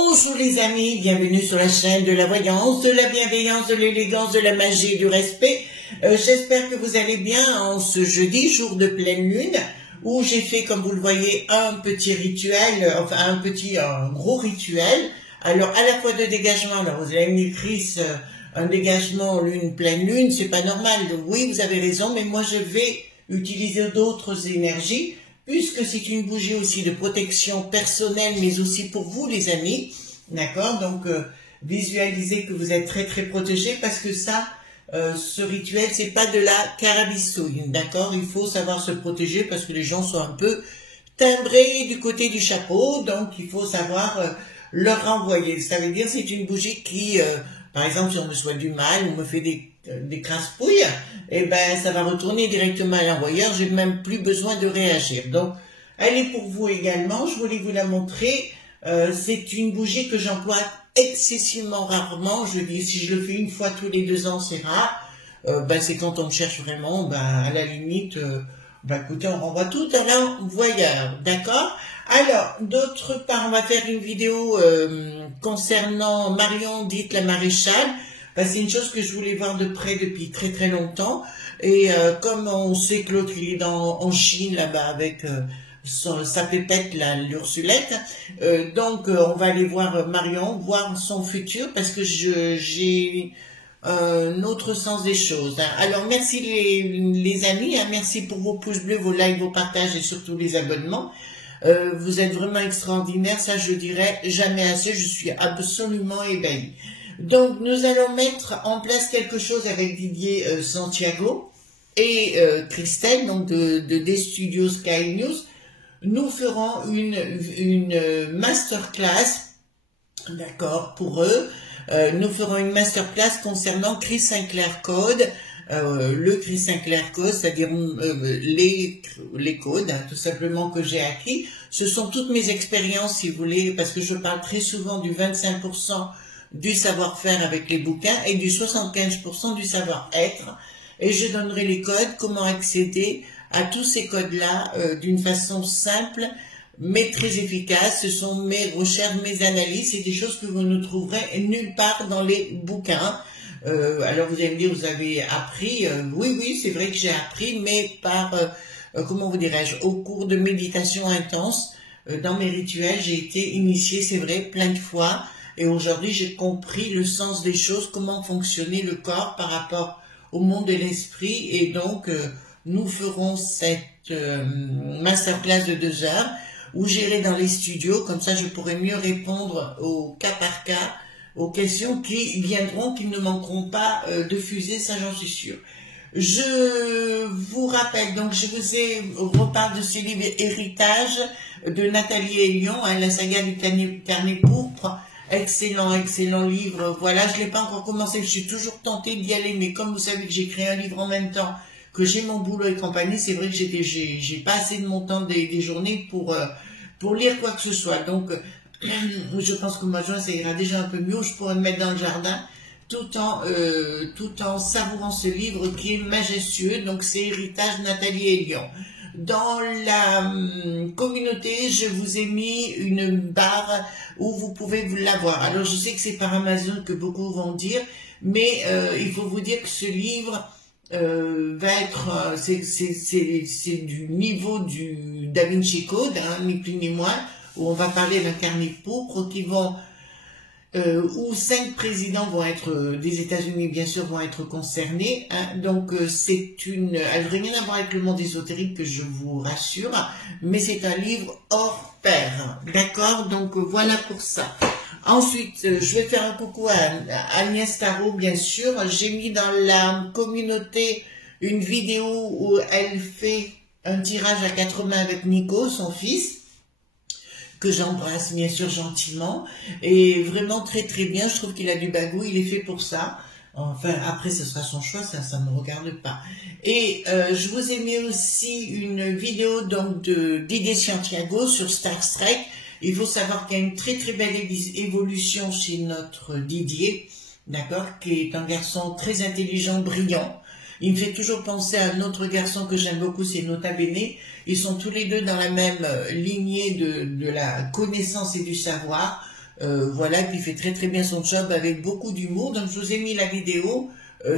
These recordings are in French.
Bonjour les amis, bienvenue sur la chaîne de la voyance, de la bienveillance, de l'élégance, de la magie et du respect. J'espère que vous allez bien en ce jeudi, jour de pleine lune, où j'ai fait, comme vous le voyez, un petit rituel, enfin un gros rituel. Alors à la fois de dégagement, alors vous allez me dire Chris, un dégagement lune, pleine lune, c'est pas normal. Oui, vous avez raison, mais moi je vais utiliser d'autres énergies, puisque c'est une bougie aussi de protection personnelle, mais aussi pour vous les amis, d'accord? Donc visualisez que vous êtes très très protégés, parce que ça, ce rituel, c'est pas de la carabistouille, d'accord? Il faut savoir se protéger, parce que les gens sont un peu timbrés du côté du chapeau, donc il faut savoir leur renvoyer. Ça veut dire c'est une bougie qui, par exemple, si on me souhaite du mal, ou me fait des crasse-pouilles, et ben ça va retourner directement à l'envoyeur, j'ai même plus besoin de réagir. Donc elle est pour vous également, je voulais vous la montrer. C'est une bougie que j'emploie excessivement rarement, je dis si je le fais une fois tous les 2 ans c'est rare, ben c'est quand on me cherche vraiment, ben à la limite, ben écoutez, on renvoie tout à l'envoyeur, d'accord? Alors, d'autre part, on va faire une vidéo concernant Marion, dite la maréchale. Ben, c'est une chose que je voulais voir de près depuis très très longtemps. Et comme on sait que l'autre il est en Chine là-bas avec sa pépette, l'Ursulette, donc on va aller voir Marion, voir son futur, parce que j'ai un autre sens des choses. Hein. Alors merci les amis, hein, merci pour vos pouces bleus, vos likes, vos partages et surtout les abonnements. Vous êtes vraiment extraordinaires, ça je dirais jamais assez, je suis absolument ébahie. Donc nous allons mettre en place quelque chose avec Didier Santiago et Christelle, donc de des studios Sky News. Nous ferons une masterclass, d'accord, pour eux. Nous ferons une masterclass concernant Chris Sinclair Code, le Chris Sinclair Code, c'est-à-dire les codes, hein, tout simplement, que j'ai acquis. Ce sont toutes mes expériences, si vous voulez, parce que je parle très souvent du 25% du savoir-faire avec les bouquins et du 75% du savoir-être. Et je donnerai les codes, comment accéder à tous ces codes-là d'une façon simple, mais très efficace. Ce sont mes recherches, mes analyses, c'est des choses que vous ne trouverez nulle part dans les bouquins. Alors vous allez me dire, vous avez appris, oui, c'est vrai que j'ai appris, mais par, comment vous dirais-je, au cours de méditation intense, dans mes rituels, j'ai été initiée, c'est vrai, plein de fois, et aujourd'hui j'ai compris le sens des choses, comment fonctionnait le corps par rapport au monde de l'esprit, et donc nous ferons cette masterclass de 2 heures, où j'irai dans les studios, comme ça je pourrai mieux répondre au cas par cas, aux questions qui viendront, qui ne manqueront pas de fuser, ça j'en suis sûre. Je vous rappelle, donc je vous ai reparlé de ce livre Héritage de Nathalie Elion, hein, la saga du carnet pourpre, excellent livre. Voilà, je ne l'ai pas encore commencé, je suis toujours tentée d'y aller, mais comme vous savez que j'ai créé un livre en même temps, que j'ai mon boulot et compagnie, c'est vrai que j'ai pas assez de mon temps des journées pour lire quoi que ce soit. Donc je pense que moi juin ça ira déjà un peu mieux, je pourrais me mettre dans le jardin tout en savourant ce livre qui est majestueux. Donc c'est Héritage Nathalie Elion. Dans la communauté, je vous ai mis une barre où vous pouvez l'avoir. Alors je sais que c'est par Amazon que beaucoup vont dire, mais il faut vous dire que ce livre va être, c'est du niveau du Da Vinci Code, hein, ni plus ni moins, où on va parler d'un carnet pourpre qui vont, où 5 présidents vont être des États-Unis, bien sûr, vont être concernés. Hein, donc c'est elle n'a rien à voir avec le monde ésotérique, que je vous rassure, mais c'est un livre hors pair, d'accord? Donc voilà pour ça. Ensuite, je vais faire un coucou à Agnès Tarot, bien sûr. J'ai mis dans la communauté une vidéo où elle fait un tirage à 4 mains avec Nico, son fils, que j'embrasse bien sûr gentiment, et vraiment très très bien. Je trouve qu'il a du bagou, il est fait pour ça. Enfin, après ce sera son choix, ça ne me regarde pas. Et je vous ai mis aussi une vidéo donc de Didier Santiago sur Star Trek. Il faut savoir qu'il y a une très très belle évolution chez notre Didier, d'accord, qui est un garçon très intelligent, brillant. Il me fait toujours penser à un autre garçon que j'aime beaucoup, c'est Nota Bene. Ils sont tous les deux dans la même lignée de la connaissance et du savoir. Voilà, puis il fait très très bien son job avec beaucoup d'humour. Donc je vous ai mis la vidéo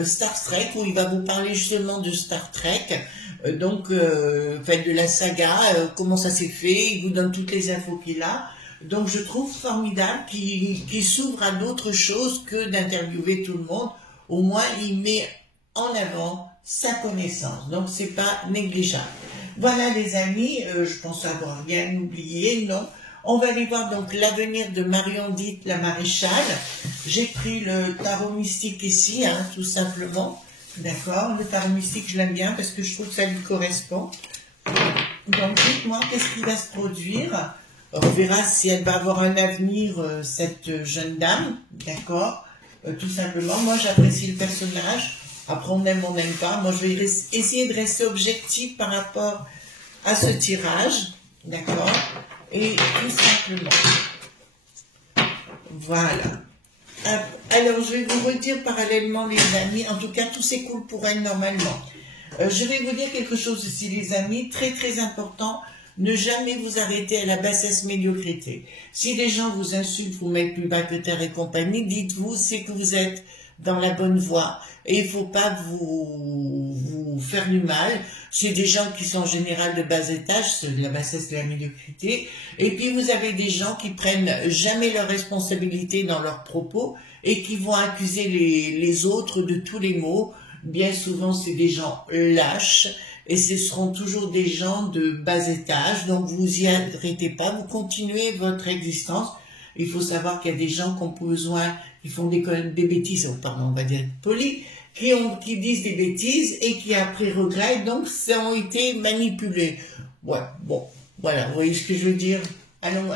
Star Trek où il va vous parler justement de Star Trek, de la saga, comment ça s'est fait, il vous donne toutes les infos qu'il a. Donc je trouve formidable qu'il s'ouvre à d'autres choses que d'interviewer tout le monde. Au moins il met en avant sa connaissance, donc c'est pas négligeable. Voilà les amis, je pense avoir rien oublié, non. On va aller voir donc l'avenir de Marion dite la maréchale. J'ai pris le tarot mystique ici, hein, tout simplement. D'accord, le tarot mystique, je l'aime bien parce que je trouve que ça lui correspond. Donc dites-moi, qu'est-ce qui va se produire? On verra si elle va avoir un avenir, cette jeune dame. D'accord, tout simplement. Moi, j'apprécie le personnage. Après, on aime, on n'aime pas. Moi, je vais essayer de rester objectif par rapport à ce tirage. D'accord. Et tout simplement. Voilà. Alors, je vais vous redire parallèlement, les amis. En tout cas, tout s'écoule pour elle normalement. Je vais vous dire quelque chose ici, les amis. Très, très important. Ne jamais vous arrêter à la bassesse médiocrité. Si les gens vous insultent, vous mettent plus bas que terre et compagnie, dites-vous, c'est que vous êtes dans la bonne voie. Et il ne faut pas vous faire du mal. C'est des gens qui sont en général de bas étage, c'est de la bassesse de la médiocrité. Et puis vous avez des gens qui prennent jamais leurs responsabilités dans leurs propos et qui vont accuser les autres de tous les maux. Bien souvent, c'est des gens lâches et ce seront toujours des gens de bas étage. Donc vous y arrêtez pas, vous continuez votre existence. Il faut savoir qu'il y a des gens qui ont besoin, qui font des bêtises, pardon, on va dire poli, qui disent des bêtises et qui après regrettent, donc ça ont été manipulés. Ouais, bon, voilà, vous voyez ce que je veux dire? Allons,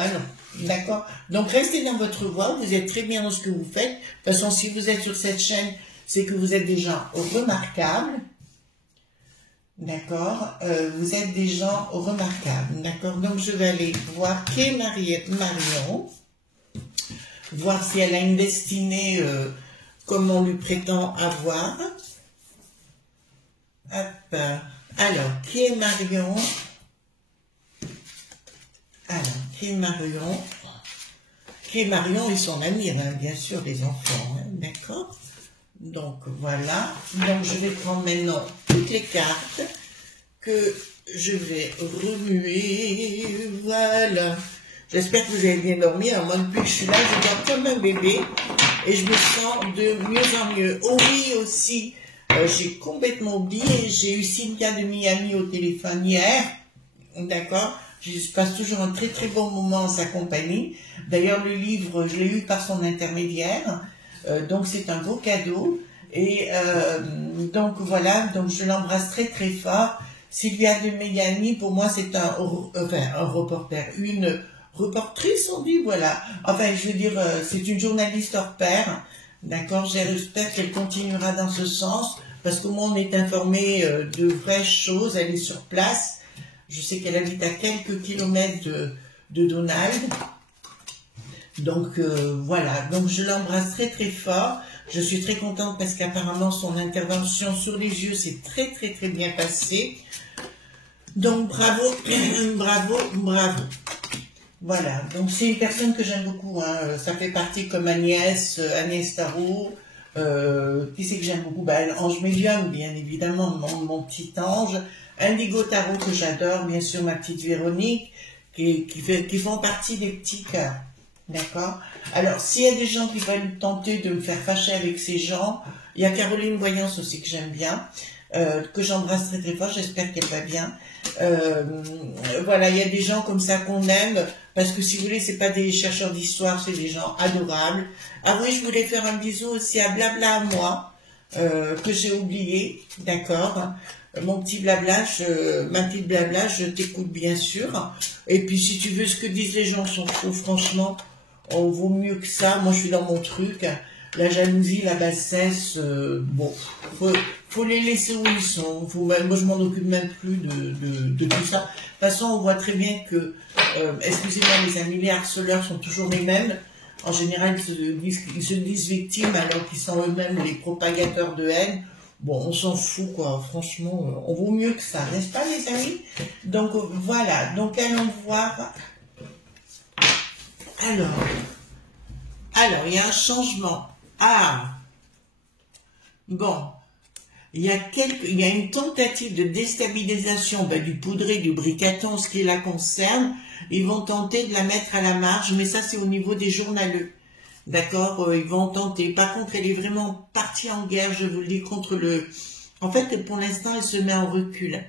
d'accord? Donc restez dans votre voie, vous êtes très bien dans ce que vous faites. De toute façon, si vous êtes sur cette chaîne, c'est que vous êtes des gens remarquables. D'accord, vous êtes des gens remarquables. D'accord, donc je vais aller voir qui est Marion. Voir si elle a une destinée comme on lui prétend avoir. Hop. Alors, qui est Marion? Alors, qui est Marion? Qui est Marion et son ami, hein, bien sûr, les enfants, hein, d'accord? Donc, voilà. Donc, je vais prendre maintenant toutes les cartes que je vais remuer. Voilà. J'espère que vous avez bien dormi. Alors moi, depuis que je suis là, je dors comme un bébé et je me sens de mieux en mieux. Oh oui, aussi, j'ai complètement oublié, j'ai eu Cynthia de Miami au téléphone hier. D'accord? Je passe toujours un très très bon moment en sa compagnie. D'ailleurs, le livre, je l'ai eu par son intermédiaire. Donc, c'est un beau cadeau. Et donc, voilà, donc je l'embrasse très très fort. Sylvia de Miami, pour moi, c'est un reporter, une reportrice, on dit, voilà. Enfin, je veux dire, c'est une journaliste hors pair, d'accord. J'espère qu'elle continuera dans ce sens, parce qu'au moins on est informé de vraies choses, elle est sur place. Je sais qu'elle habite à quelques kilomètres de Donald. Donc, voilà. Donc, je l'embrasse très très fort. Je suis très contente parce qu'apparemment, son intervention sur les yeux s'est très très très bien passée. Donc, bravo, bravo, bravo. Voilà, donc c'est une personne que j'aime beaucoup, hein. Ça fait partie comme Agnès Tarot, qui c'est que j'aime beaucoup, Ange Médium, bien évidemment, mon petit ange, Indigo Tarot que j'adore, bien sûr ma petite Véronique, qui font partie des petits cœurs, d'accord. Alors, s'il y a des gens qui veulent tenter de me faire fâcher avec ces gens, il y a Caroline Voyance aussi que j'aime bien, que j'embrasse très très fort, j'espère qu'elle va bien. Voilà, il y a des gens comme ça qu'on aime, parce que si vous voulez, c'est pas des chercheurs d'histoire, c'est des gens adorables. Ah oui, je voulais faire un bisou aussi à Blabla à moi, que j'ai oublié, d'accord. Mon petit blabla, ma petite blabla, je t'écoute bien sûr. Et puis si tu veux ce que disent les gens sont faux, franchement, on vaut mieux que ça. Moi je suis dans mon truc. La jalousie, la bassesse, bon, faut les laisser où ils sont. Moi je m'en occupe même plus de tout ça. De toute façon, on voit très bien que, excusez-moi les amis, les harceleurs sont toujours les mêmes. En général, ils se disent victimes alors qu'ils sont eux-mêmes les propagateurs de haine. Bon, on s'en fout, quoi. Franchement, on vaut mieux que ça, n'est-ce pas, les amis? Donc, voilà. Donc, allons voir. Alors, Alors, il y a un changement. Ah, bon. Il y a une tentative de déstabilisation du poudré, du bricaton, ce qui la concerne. Ils vont tenter de la mettre à la marge, mais ça, c'est au niveau des journaleux. D'accord, ils vont tenter. Par contre, elle est vraiment partie en guerre, je vous le dis, contre le... En fait, pour l'instant, elle se met en recul.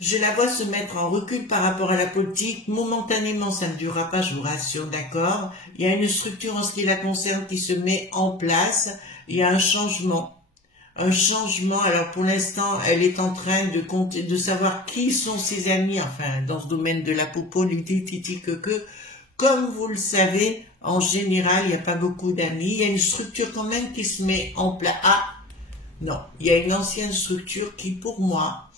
Je la vois se mettre en recul par rapport à la politique. Momentanément, ça ne durera pas, je vous rassure, d'accord. Il y a une structure en ce qui la concerne qui se met en place. Il y a un changement. Un changement. Alors, pour l'instant, elle est en train de compter, de savoir qui sont ses amis, enfin, dans ce domaine de la popo, que. Comme vous le savez, en général, il n'y a pas beaucoup d'amis. Il y a une structure quand même qui se met en place. Ah, non. Il y a une ancienne structure qui, pour moi,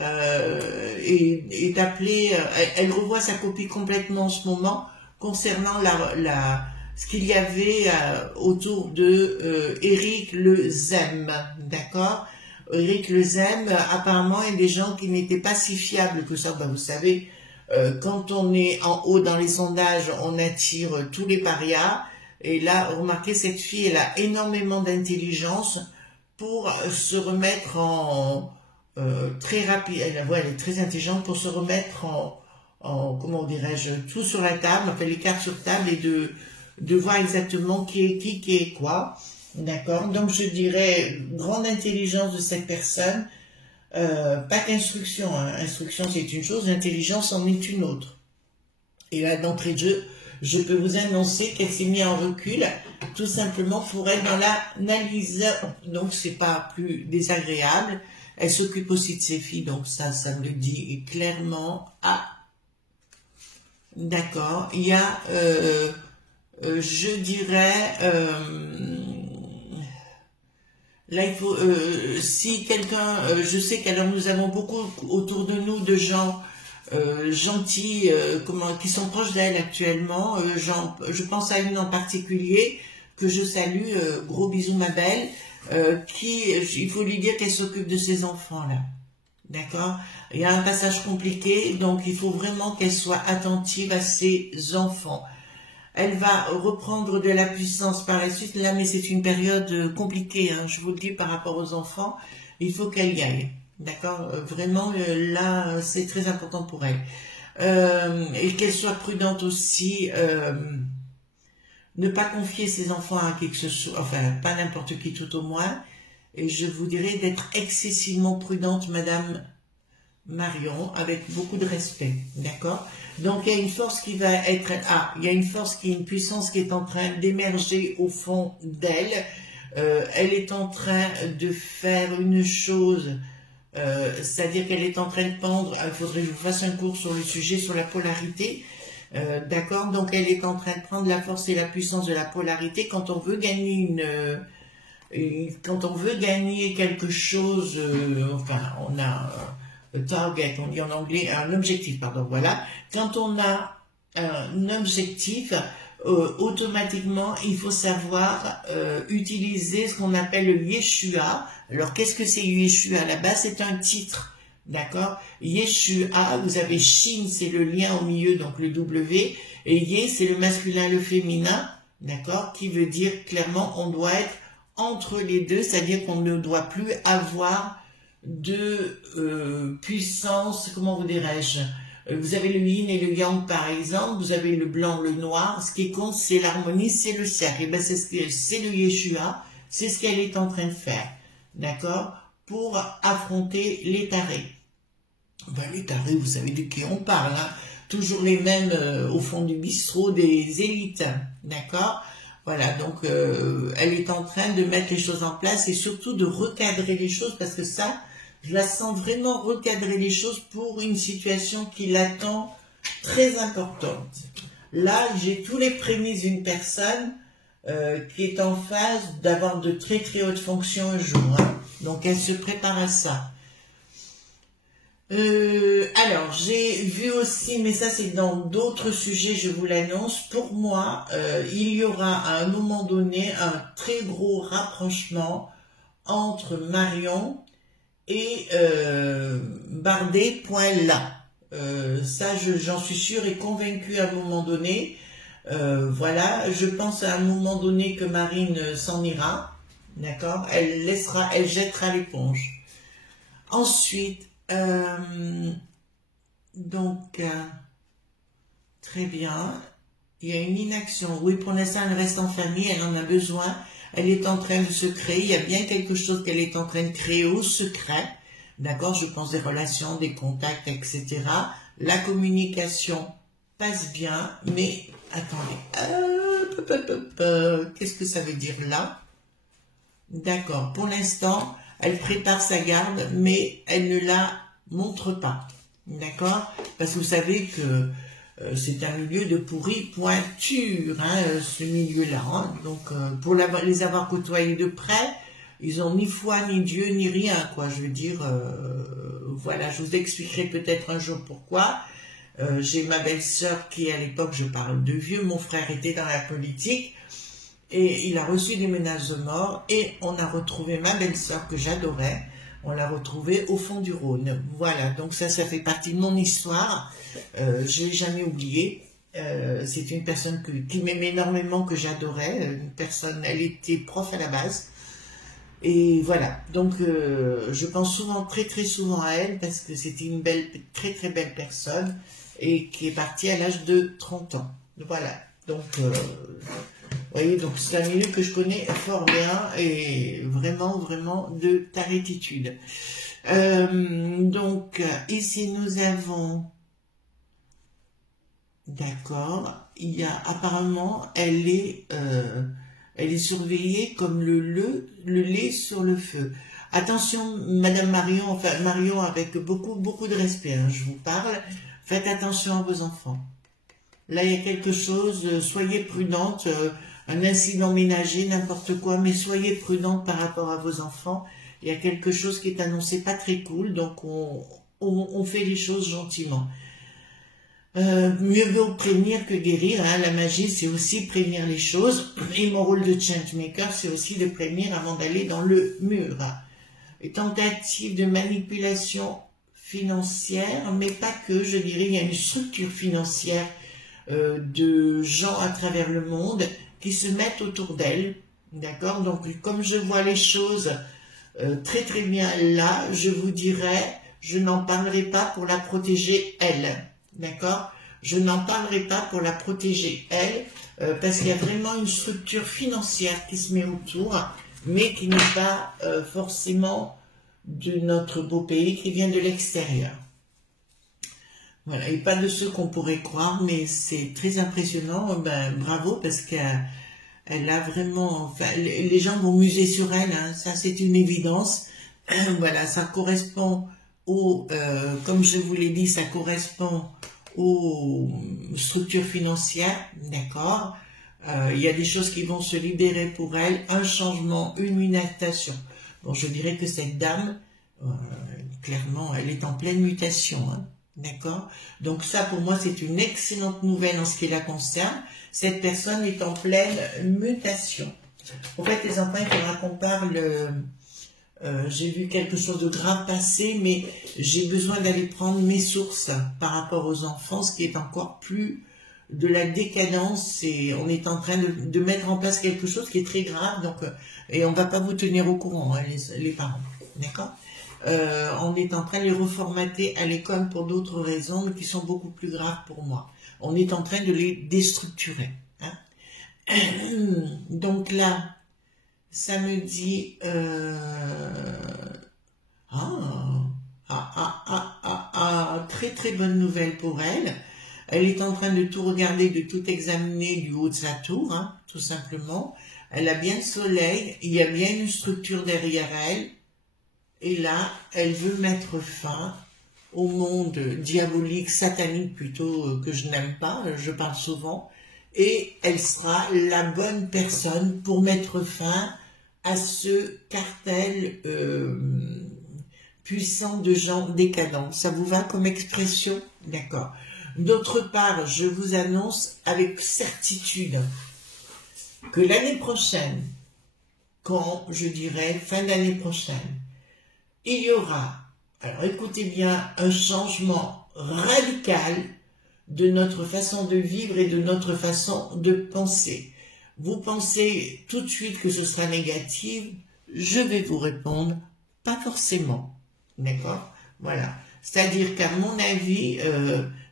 est appelée, elle revoit sa copie complètement en ce moment concernant ce qu'il y avait autour de Éric Lezem, d'accord. Éric Lezem, apparemment, il y a des gens qui n'étaient pas si fiables que ça. Vous savez, quand on est en haut dans les sondages, on attire tous les parias. Et là, remarquez, cette fille, elle a énormément d'intelligence pour se remettre en... très rapide, elle est très intelligente pour se remettre comment dirais-je, tout sur la table, enfin les cartes sur table et de voir exactement qui est quoi, d'accord. Donc je dirais grande intelligence de cette personne, pas qu'instruction, hein. Instruction c'est une chose, l'intelligence en est une autre. Et là d'entrée de jeu, je peux vous annoncer qu'elle s'est mise en recul, tout simplement pour être dans l'analyse, donc c'est pas plus désagréable. Elle s'occupe aussi de ses filles, donc ça me le dit clairement. Ah, d'accord. Il y a, je dirais, là il faut, si quelqu'un, je sais qu'alors nous avons beaucoup autour de nous de gens gentils, qui sont proches d'elle actuellement. Je pense à une en particulier que je salue. Gros bisous ma belle. Il faut lui dire qu'elle s'occupe de ses enfants là, d'accord. Il y a un passage compliqué, donc il faut vraiment qu'elle soit attentive à ses enfants. Elle va reprendre de la puissance par la suite là, mais c'est une période compliquée, hein, je vous le dis par rapport aux enfants, il faut qu'elle y aille, d'accord. Vraiment là c'est très important pour elle, et qu'elle soit prudente aussi. Ne pas confier ses enfants à qui que ce soit, enfin, pas n'importe qui tout au moins. Et je vous dirais d'être excessivement prudente, Madame Marion, avec beaucoup de respect, d'accord. Donc, il y a une force qui va être... Ah, il y a une force une puissance qui est en train d'émerger au fond d'elle. Elle est en train de faire une chose, c'est-à-dire qu'elle est en train de pendre... Il faudrait que je vous fasse un cours sur le sujet, sur la polarité. D'accord, donc elle est en train de prendre la force et la puissance de la polarité. Quand on veut gagner quand on veut gagner quelque chose, enfin on a target, on dit en anglais un objectif, pardon, voilà. Quand on a un objectif, automatiquement il faut savoir utiliser ce qu'on appelle le Yeshua. Alors qu'est-ce que c'est Yeshua? À la base c'est un titre. D'accord. Yeshua, vous avez Shin, c'est le lien au milieu, donc le W, et Ye, c'est le masculin, le féminin, d'accord, qui veut dire clairement, on doit être entre les deux, c'est-à-dire qu'on ne doit plus avoir de puissance, comment vous dirais-je, vous avez le yin et le yang par exemple, vous avez le blanc, le noir, ce qui compte c'est l'harmonie, c'est le cercle, et ben c'est le Yeshua, c'est ce qu'elle est en train de faire, d'accord, pour affronter les tarés. Ben, les tarés, vous savez de qui on parle, hein. Toujours les mêmes au fond du bistrot des élites, d'accord. Voilà, donc elle est en train de mettre les choses en place et surtout de recadrer les choses, parce que ça, je la sens vraiment recadrer les choses pour une situation qui l'attend très importante. Là, j'ai tous les prémices d'une personne qui est en phase d'avoir de très très hautes fonctions un jour, hein. Donc elle se prépare à ça. Alors, j'ai vu aussi, mais ça c'est dans d'autres sujets, je vous l'annonce, pour moi, il y aura à un moment donné un très gros rapprochement entre Marion et Bardet, point là. Ça, j'en suis sûre et convaincue à un moment donné. Voilà, je pense à un moment donné que Marine s'en ira, d'accord, elle jettera l'éponge. Ensuite, donc, très bien, il y a une inaction. Oui, pour l'instant, elle reste en famille, elle en a besoin, elle est en train de se créer, il y a bien quelque chose qu'elle est en train de créer au secret, d'accord, je pense des relations, des contacts, etc. La communication passe bien, mais attendez, qu'est-ce que ça veut dire là? D'accord, pour l'instant, elle prépare sa garde, mais elle ne la montre pas, d'accord? Parce que vous savez que c'est un milieu de pourri pointure, hein, ce milieu-là. Hein. Donc, pour les avoir côtoyés de près, ils ont ni foi, ni Dieu, ni rien, quoi. Je veux dire, voilà, je vous expliquerai peut-être un jour pourquoi. J'ai ma belle-sœur qui, à l'époque, je parle de vieux, mon frère était dans la politique, et il a reçu des menaces de mort, et on a retrouvé ma belle-sœur que j'adorais, on l'a retrouvée au fond du Rhône. Voilà, donc ça fait partie de mon histoire, je l'ai jamais oublié. C'est une personne qui m'aimait énormément, que j'adorais, une personne, elle était prof à la base, et voilà, donc je pense souvent, très très souvent à elle, parce que c'était une belle, très très belle personne, et qui est partie à l'âge de 30 ans. Voilà, donc, vous voyez, donc c'est un milieu que je connais fort bien, et vraiment, vraiment de taritude. Donc, ici nous avons, d'accord, il y a apparemment, elle est surveillée comme le lait sur le feu. Attention, Madame Marion, enfin Marion, avec beaucoup de respect, hein, je vous parle, faites attention à vos enfants. Là, il y a quelque chose, soyez prudente, un incident ménager, n'importe quoi, mais soyez prudente par rapport à vos enfants. Il y a quelque chose qui est annoncé pas très cool, donc on fait les choses gentiment. Mieux vaut prévenir que guérir, hein. La magie, c'est aussi prévenir les choses, et mon rôle de changemaker, c'est aussi de prévenir avant d'aller dans le mur. Les tentatives de manipulation financière, mais pas que, je dirais, il y a une structure financière de gens à travers le monde qui se mettent autour d'elle, d'accord? Donc, comme je vois les choses très très bien là, je vous dirais, je n'en parlerai pas pour la protéger elle. D'accord? Je n'en parlerai pas pour la protéger, elle, parce qu'il y a vraiment une structure financière qui se met autour, mais qui n'est pas forcément de notre beau pays, qui vient de l'extérieur. Voilà, et pas de ceux qu'on pourrait croire, mais c'est très impressionnant. Ben, bravo, parce qu'elle a vraiment... Enfin, les gens vont muser sur elle, hein, ça c'est une évidence. Voilà, ça correspond comme je vous l'ai dit, ça correspond aux structures financières, d'accord. Il y a des choses qui vont se libérer pour elle, un changement, une mutation. Bon, je dirais que cette dame, clairement, elle est en pleine mutation, hein, d'accord. Donc ça, pour moi, c'est une excellente nouvelle en ce qui la concerne. Cette personne est en pleine mutation. En fait, les enfants, il faudra qu'on parle... j'ai vu quelque chose de grave passer, mais j'ai besoin d'aller prendre mes sources par rapport aux enfants, ce qui est encore plus de la décadence, et on est en train de mettre en place quelque chose qui est très grave, donc, et on ne va pas vous tenir au courant, hein, les parents, d'accord. On est en train de les reformater à l'école pour d'autres raisons, mais qui sont beaucoup plus graves pour moi. On est en train de les déstructurer. Hein. Donc là, ça me dit très très bonne nouvelle pour elle. Elle est en train de tout regarder, de tout examiner du haut de sa tour, hein, tout simplement. Elle a bien le soleil, il y a bien une structure derrière elle, et là, elle veut mettre fin au monde diabolique, satanique plutôt, que je n'aime pas, je parle souvent, et elle sera la bonne personne pour mettre fin à ce cartel puissant de gens décadents. Ça vous va comme expression? D'accord. D'autre part, je vous annonce avec certitude que l'année prochaine, quand je dirais fin d'année prochaine, il y aura, alors écoutez bien, un changement radical de notre façon de vivre et de notre façon de penser. Vous pensez tout de suite que ce sera négatif, je vais vous répondre, pas forcément. D'accord? Voilà. C'est-à-dire qu'à mon avis,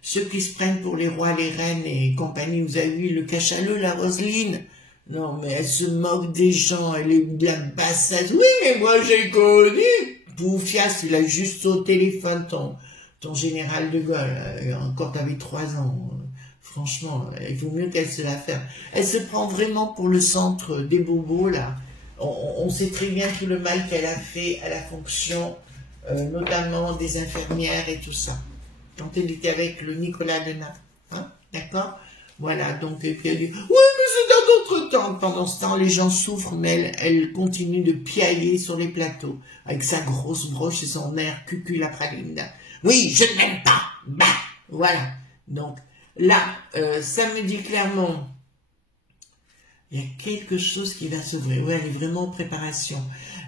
ceux qui se prennent pour les rois, les reines et compagnie, vous avez vu le cachalot, la Roselyne? Non, mais elle se moque des gens, elle est de la bassasse. Oui, mais moi j'ai connu. Poufias, il a juste au téléphone ton général de Gaulle. Encore t'avais 3 ans. Franchement, il vaut mieux qu'elle se la fasse. Elle se prend vraiment pour le centre des bobos, là. On sait très bien tout le mal qu'elle a fait à la fonction, notamment des infirmières et tout ça. Quand elle était avec le Nicolas Denat. Hein, d'accord? Voilà, donc, et puis elle dit, oui, mais c'est un autre temps. Pendant ce temps, les gens souffrent, mais elle continue de piailler sur les plateaux, avec sa grosse broche et son air cuculapraline. Oui, je ne m'aime pas. Bah, voilà. Donc, là, ça me dit clairement, il y a quelque chose qui va s'ouvrir. Oui, elle est vraiment en préparation.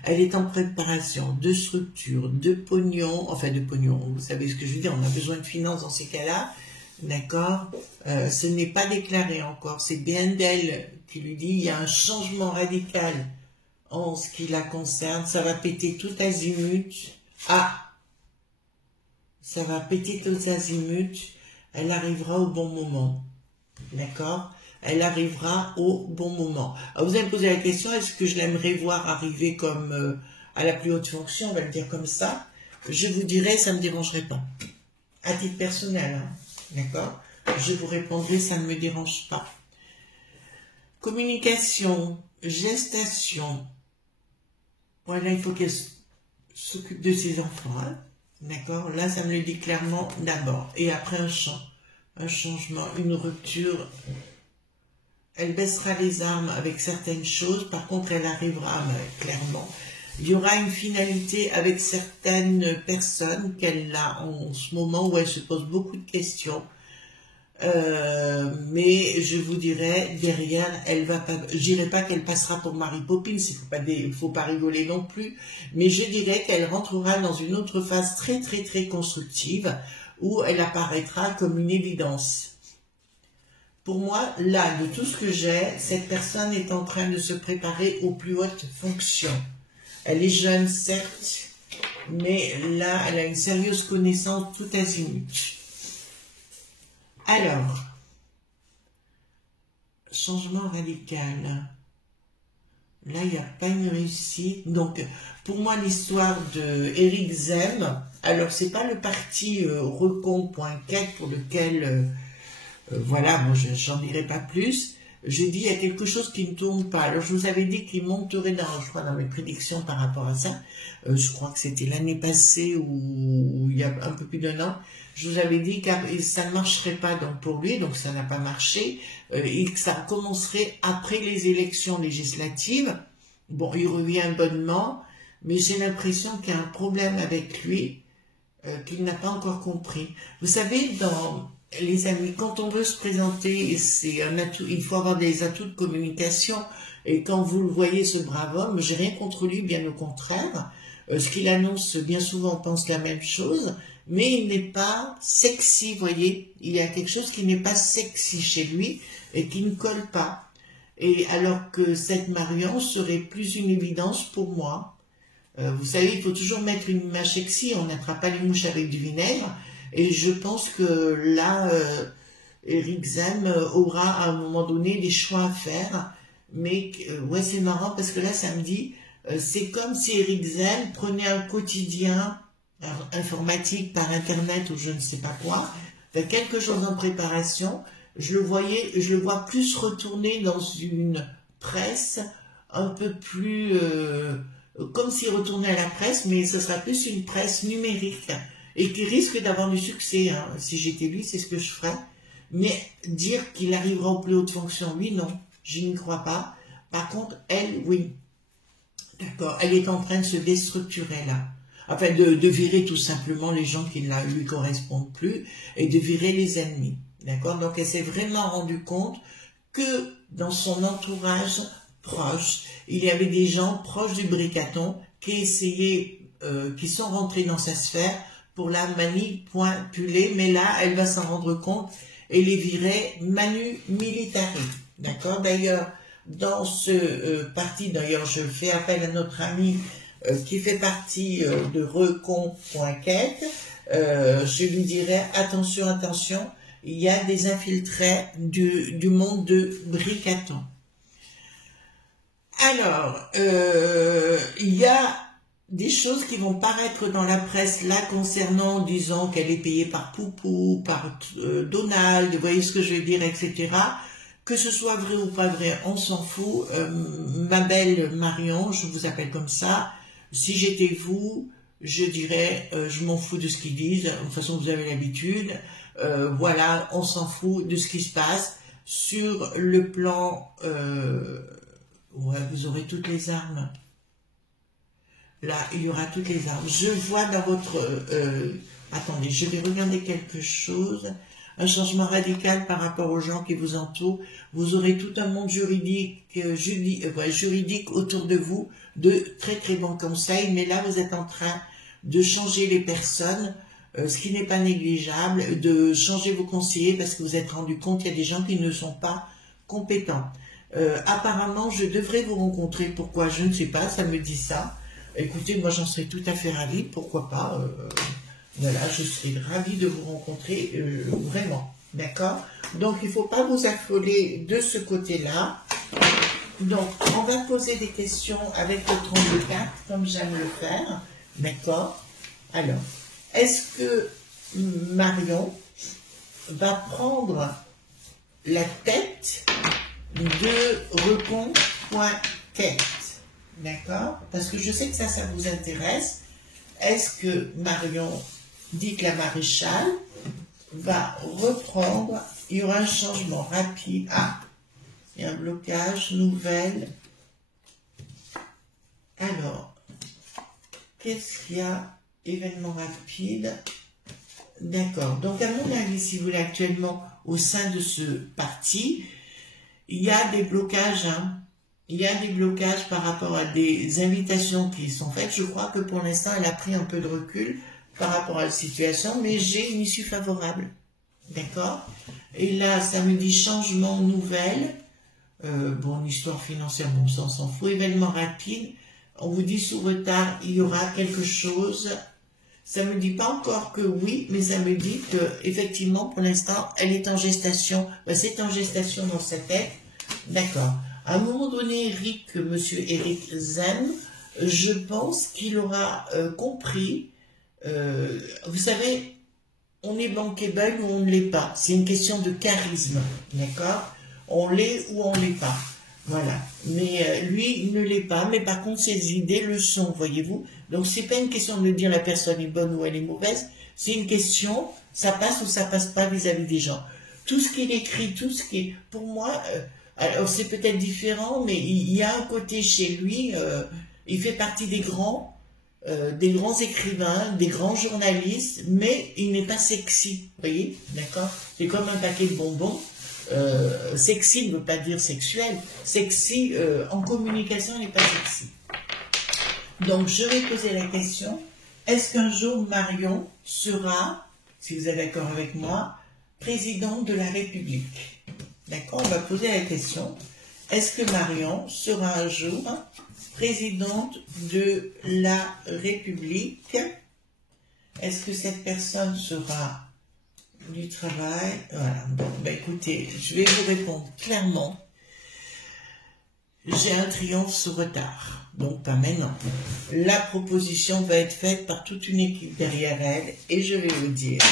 Elle est en préparation de structure, de pognon, enfin de pognon, vous savez ce que je veux dire, on a besoin de finances dans ces cas-là, d'accord? Ce n'est pas déclaré encore, c'est bien d'elle qui lui dit, il y a un changement radical en ce qui la concerne, ça va péter tout azimut. Ah, ça va péter tout azimut, elle arrivera au bon moment, d'accord? Elle arrivera au bon moment. Alors vous allez me poser la question, est-ce que je l'aimerais voir arriver comme à la plus haute fonction, on va le dire comme ça? Je vous dirais, ça ne me dérangerait pas. À titre personnel, hein, d'accord? Je vous répondrai, ça ne me dérange pas. Communication, gestation. Voilà, il faut qu'elle s'occupe de ses enfants, hein, d'accord? Là, ça me le dit clairement d'abord. Et après, un changement, une rupture. Elle baissera les armes avec certaines choses, par contre elle arrivera, clairement. Il y aura une finalité avec certaines personnes qu'elle a en ce moment où elle se pose beaucoup de questions. Mais je vous dirais, derrière, elle va pas, je dirais pas qu'elle passera pour Mary Poppins, il faut pas rigoler non plus, mais je dirais qu'elle rentrera dans une autre phase très très très constructive où elle apparaîtra comme une évidence. Pour moi, là, de tout ce que j'ai, cette personne est en train de se préparer aux plus hautes fonctions. Elle est jeune, certes, mais là, elle a une sérieuse connaissance tout azimut. Alors, changement radical. Là, il n'y a pas une réussite. Donc, pour moi, l'histoire de Éric Zemmour, alors, c'est pas le parti Recon.4 pour lequel... voilà, moi j'en dirai pas plus. Je dis, il y a quelque chose qui ne tourne pas. Alors, je vous avais dit qu'il monterait je crois, dans mes prédictions par rapport à ça. Je crois que c'était l'année passée ou il y a un peu plus d'1 an. Je vous avais dit que ça ne marcherait pas donc pour lui, donc ça n'a pas marché, et que ça commencerait après les élections législatives. Bon, il revient bonnement, mais j'ai l'impression qu'il y a un problème avec lui qu'il n'a pas encore compris. Vous savez, les amis, quand on veut se présenter, c'est un atout, il faut avoir des atouts de communication. Et quand vous le voyez, ce brave homme, j'ai rien contre lui, bien au contraire. Ce qu'il annonce, bien souvent, on pense la même chose, mais il n'est pas sexy, vous voyez. Il y a quelque chose qui n'est pas sexy chez lui et qui ne colle pas. Et alors que cette Marion serait plus une évidence pour moi. Vous savez, il faut toujours mettre une image sexy, on n'attrape pas les mouches avec du vinaigre. Et je pense que là, Éric Zemmour aura à un moment donné des choix à faire. Mais ouais, c'est marrant parce que là, ça me dit, c'est comme si Éric Zemmour prenait un quotidien informatique par Internet ou je ne sais pas quoi, quelque chose en préparation. Je le vois plus retourner dans une presse un peu plus, comme s'il retournait à la presse, mais ce sera plus une presse numérique. Et qui risque d'avoir du succès. Hein. Si j'étais lui, c'est ce que je ferais. Mais dire qu'il arrivera aux plus hautes fonctions, lui, non. Je n'y crois pas. Par contre, elle, oui. D'accord. Elle est en train de se déstructurer, là. Enfin, de virer tout simplement les gens qui ne lui correspondent plus et de virer les ennemis. D'accord. Donc, elle s'est vraiment rendue compte que dans son entourage proche, il y avait des gens proches du bricaton qui essayaient, qui sont rentrés dans sa sphère pour la manipuler, mais là, elle va s'en rendre compte et les virer manu militari. D'accord? D'ailleurs, dans ce parti, d'ailleurs, je fais appel à notre ami qui fait partie de recon.quête. Je lui dirais, attention, attention, il y a des infiltrés du monde de Bricaton. Alors, il y a des choses qui vont paraître dans la presse là concernant, disons qu'elle est payée par Poupou, par Donald, vous voyez ce que je veux dire, etc. Que ce soit vrai ou pas vrai, on s'en fout. Ma belle Marion, je vous appelle comme ça, si j'étais vous, je dirais, je m'en fous de ce qu'ils disent, de toute façon vous avez l'habitude, voilà, on s'en fout de ce qui se passe. Sur le plan, ouais, vous aurez toutes les armes. Là, il y aura toutes les armes. Je vois dans votre... attendez, je vais regarder quelque chose. Un changement radical par rapport aux gens qui vous entourent. Vous aurez tout un monde juridique, juridique autour de vous, de très très bons conseils. Mais là, vous êtes en train de changer les personnes, ce qui n'est pas négligeable, de changer vos conseillers parce que vous êtes rendu compte qu'il y a des gens qui ne sont pas compétents. Apparemment, je devrais vous rencontrer. Pourquoi? Je ne sais pas, ça me dit ça. Écoutez, moi j'en serais tout à fait ravie, pourquoi pas, voilà, je serais ravie de vous rencontrer, vraiment, d'accord? Donc il ne faut pas vous affoler de ce côté-là. Donc on va poser des questions avec le 32-4, comme j'aime le faire, d'accord? Alors, est-ce que Marion va prendre la tête de recon.quête? D'accord? Parce que je sais que ça vous intéresse. Est-ce que Marion, dites la maréchale, va reprendre, il y aura un changement rapide. Ah, il y a un blocage, nouvelle. Alors, qu'est-ce qu'il y a? Événement rapide. D'accord. Donc, à mon avis, si vous voulez, actuellement, au sein de ce parti, il y a des blocages, hein. Il y a des blocages par rapport à des invitations qui sont faites. Je crois que pour l'instant, elle a pris un peu de recul par rapport à la situation, mais j'ai une issue favorable. D'accord? Et là, ça me dit changement, nouvelle. Bon, histoire financière, bon, ça, on s'en fout. Événement rapide. On vous dit sous retard, il y aura quelque chose. Ça me dit pas encore que oui, mais ça me dit que effectivement, pour l'instant, elle est en gestation. C'est en gestation dans sa tête. D'accord. À un moment donné, monsieur Eric Zen, je pense qu'il aura compris, vous savez, on est bankable ou on ne l'est pas. C'est une question de charisme, d'accord? On l'est ou on ne l'est pas. Voilà. Mais lui, il ne l'est pas. Mais par contre, ses idées le sont, voyez-vous. Donc, c'est pas une question de dire la personne est bonne ou elle est mauvaise. C'est une question, ça passe ou ça passe pas vis-à-vis des gens. Tout ce qu'il écrit, tout ce qui est... Pour moi... alors c'est peut-être différent, mais il y a un côté chez lui, il fait partie des grands écrivains, des grands journalistes, mais il n'est pas sexy, vous voyez, d'accord? C'est comme un paquet de bonbons. Sexy ne veut pas dire sexuel. Sexy, en communication, n'est pas sexy. Donc je vais poser la question, est-ce qu'un jour Marion sera, si vous êtes d'accord avec moi, présidente de la République? D'accord, on va poser la question. Est-ce que Marion sera un jour présidente de la République? Est-ce que cette personne sera du travail? Voilà. Bon, ben écoutez, je vais vous répondre clairement. J'ai un triomphe sous retard. Donc pas maintenant. La proposition va être faite par toute une équipe derrière elle. Et je vais vous dire,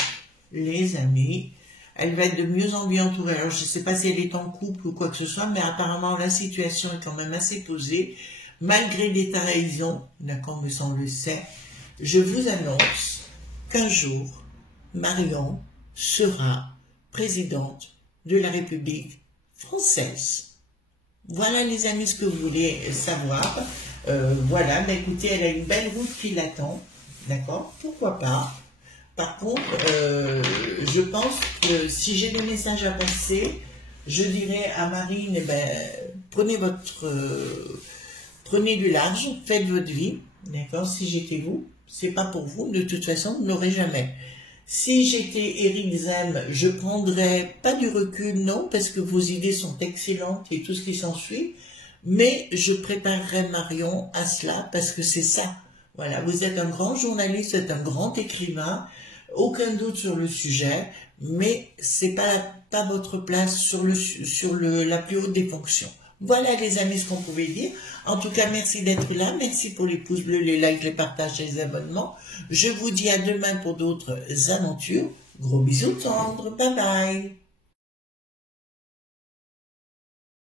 les amis, elle va être de mieux en mieux entourée. Alors, je ne sais pas si elle est en couple ou quoi que ce soit, mais apparemment, la situation est quand même assez posée. Malgré des trahisons, d'accord, mais ça on le sait, je vous annonce qu'un jour, Marion sera présidente de la République française. Voilà, les amis, ce que vous voulez savoir. Voilà, mais écoutez, elle a une belle route qui l'attend, d'accord, pourquoi pas. Par contre, je pense que si j'ai des messages à passer, je dirais à Marine, eh ben, prenez du large, faites votre vie, d'accord, si j'étais vous, c'est pas pour vous, de toute façon, vous n'aurez jamais. Si j'étais Éric Zem, je prendrais pas du recul, non, parce que vos idées sont excellentes et tout ce qui s'ensuit, mais je préparerais Marion à cela parce que c'est ça. Voilà, vous êtes un grand journaliste, vous êtes un grand écrivain, aucun doute sur le sujet, mais c'est pas votre place sur la plus haute des fonctions. Voilà les amis ce qu'on pouvait dire. En tout cas, merci d'être là. Merci pour les pouces bleus, les likes, les partages et les abonnements. Je vous dis à demain pour d'autres aventures. Gros bisous tendres. Bye bye.